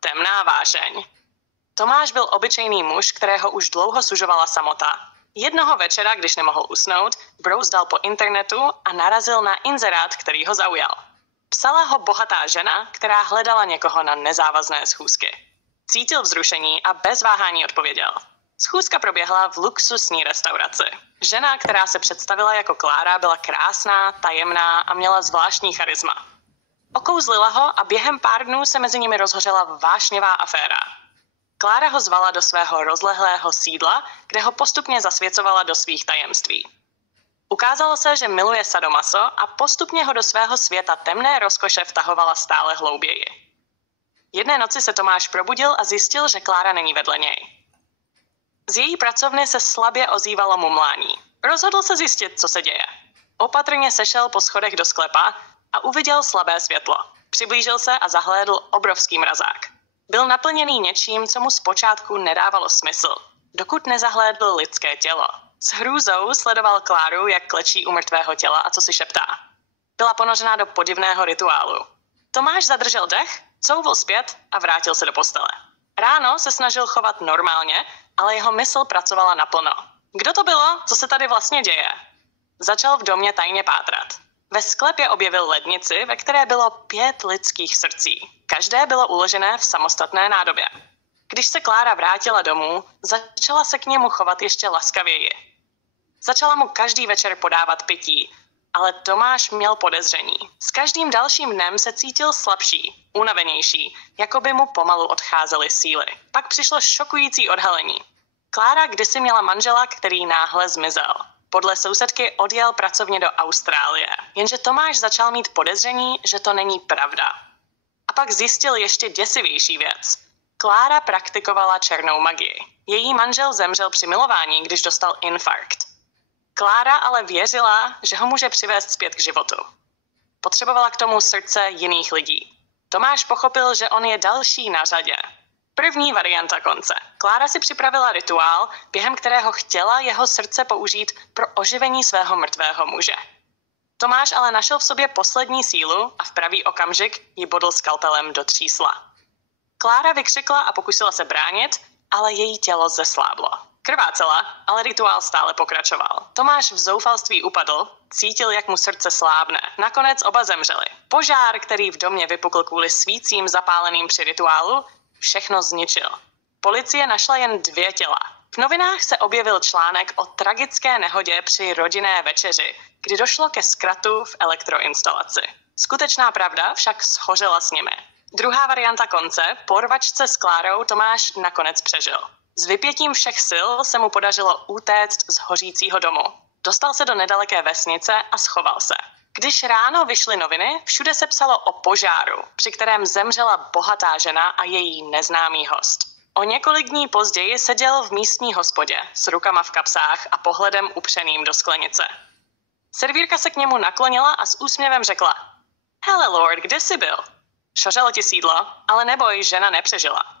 temná vášeň. Tomáš byl obyčejný muž, kterého už dlouho sužovala samota. Jednoho večera, když nemohl usnout, brouzdal po internetu a narazil na inzerát, který ho zaujal. Psala ho bohatá žena, která hledala někoho na nezávazné schůzky. Cítil vzrušení a bez váhání odpověděl. Schůzka proběhla v luxusní restauraci. Žena, která se představila jako Klára, byla krásná, tajemná a měla zvláštní charisma. Okouzlila ho a během pár dnů se mezi nimi rozhořela vášnivá aféra. Klára ho zvala do svého rozlehlého sídla, kde ho postupně zasvěcovala do svých tajemství. Ukázalo se, že miluje sadomaso a postupně ho do svého světa temné rozkoše vtahovala stále hlouběji. Jedné noci se Tomáš probudil a zjistil, že Klára není vedle něj. Z její pracovny se slabě ozývalo mumlání. Rozhodl se zjistit, co se děje. Opatrně sešel po schodech do sklepa a uviděl slabé světlo. Přiblížil se a zahlédl obrovský mrazák. Byl naplněný něčím, co mu zpočátku nedávalo smysl, dokud nezahlédl lidské tělo. S hrůzou sledoval Kláru, jak klečí u mrtvého těla a co si šeptá. Byla ponořená do podivného rituálu. Tomáš zadržel dech, couvl zpět a vrátil se do postele. Ráno se snažil chovat normálně, ale jeho mysl pracovala naplno. Kdo to bylo? Co se tady vlastně děje? Začal v domě tajně pátrat. Ve sklepě objevil lednici, ve které bylo 5 lidských srdcí. Každé bylo uložené v samostatné nádobě. Když se Klára vrátila domů, začala se k němu chovat ještě laskavěji. Začala mu každý večer podávat pití, ale Tomáš měl podezření. S každým dalším dnem se cítil slabší, unavenější, jako by mu pomalu odcházely síly. Pak přišlo šokující odhalení. Klára kdysi měla manžela, který náhle zmizel. Podle sousedky odjel pracovně do Austrálie, jenže Tomáš začal mít podezření, že to není pravda. A pak zjistil ještě děsivější věc. Klára praktikovala černou magii. Její manžel zemřel při milování, když dostal infarkt. Klára ale věřila, že ho může přivést zpět k životu. Potřebovala k tomu srdce jiných lidí. Tomáš pochopil, že on je další na řadě. První varianta konce. Klára si připravila rituál, během kterého chtěla jeho srdce použít pro oživení svého mrtvého muže. Tomáš ale našel v sobě poslední sílu a v pravý okamžik ji bodl skalpelem do třísla. Klára vykřikla a pokusila se bránit, ale její tělo zesláblo. Krvácela, ale rituál stále pokračoval. Tomáš v zoufalství upadl, cítil, jak mu srdce slábne. Nakonec oba zemřeli. Požár, který v domě vypukl kvůli svícím zapáleným při rituálu, všechno zničil. Policie našla jen 2 těla. V novinách se objevil článek o tragické nehodě při rodinné večeři, kdy došlo ke zkratu v elektroinstalaci. Skutečná pravda však shořela s nimi. Druhá varianta konce, porvačce s Klárou, Tomáš nakonec přežil. S vypětím všech sil se mu podařilo utéct z hořícího domu. Dostal se do nedaleké vesnice a schoval se. Když ráno vyšly noviny, všude se psalo o požáru, při kterém zemřela bohatá žena a její neznámý host. O několik dní později seděl v místní hospodě s rukama v kapsách a pohledem upřeným do sklenice. Servírka se k němu naklonila a s úsměvem řekla: "Hele, lord, kde jsi byl? Šořelo ti sídlo, ale neboj, žena nepřežila."